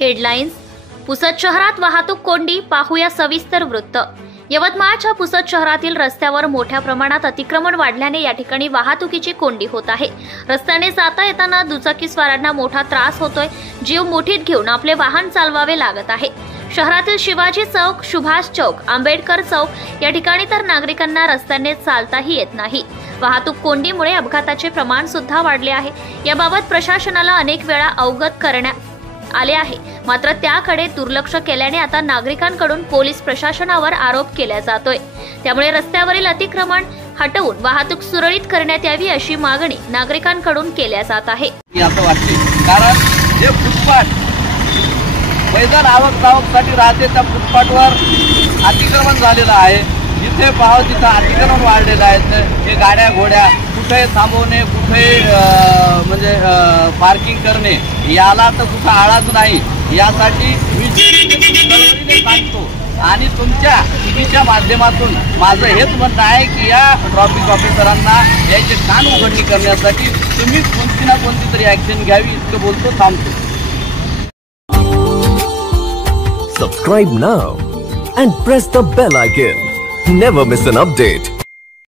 Headlines. Pusad शहरात वाहतूक कोंडी, पाहूया सविस्तर वृत्त. यवतमाळच्या पुसद शहरातील रस्त्यावर मोठ्या प्रमाणात अतिक्रमण वाढल्याने या ठिकाणी वाहतुकीची कोंडी होत आहे. रस्त्याने जाता येताना दुचाकीस्वारांना मोठा त्रास होतोय. जीव मुठीत घेऊन आपले वाहन चालवावे लागत आहे. शहरातील शिवाजी चौक, सुभाष चौक, आंबेडकर चौक या ठिकाणी तर नागरिकांना रस्त्याने चालताही येत नाही. वाहतूक कोंडीमुळे अपघाताचे प्रमाण सुद्धा वाढले आहे. याबाबत प्रशासनाला अनेक वेळा अवगत करण्यात आले आहे, मात्र त्याकडे दुर्लक्ष केल्याने आता नागरिकांकडून पोलीस प्रशासनावर आरोप केला जातोय. त्यामुळे रस्त्यावरील अतिक्रमण हटवून वाहतूक सुरळीत करण्यात यावी अशी मागणी नागरिकांकडून केल्या जात आहे. असं वाटते कारण हे फुटपाथ मैदान आवक-जावकसाठी राहते, त्या फुटपाथवर अतिक्रमण झालेलं आहे. जिथे पाहावं तिथं अतिक्रमण वाढलेलं आहे. हे गाड्या घोड्या कुठे थांबवणे, कुठे म्हणजे पार्किंग करणे याला तर कुठं आळाच नाही. यासाठी मी चळवळीने सांगतो आणि तुमच्या टीव्हीच्या माध्यमातून माझं हेच म्हणणं आहे की या ट्रॅफिक ऑफिसरांना याचे कान उघडणी करण्यासाठी तुम्ही कोणती ना कोणती तरी ॲक्शन घ्यावी इतकं बोलतो, थांबतो. Subscribe now and press the bell icon. Never miss an update.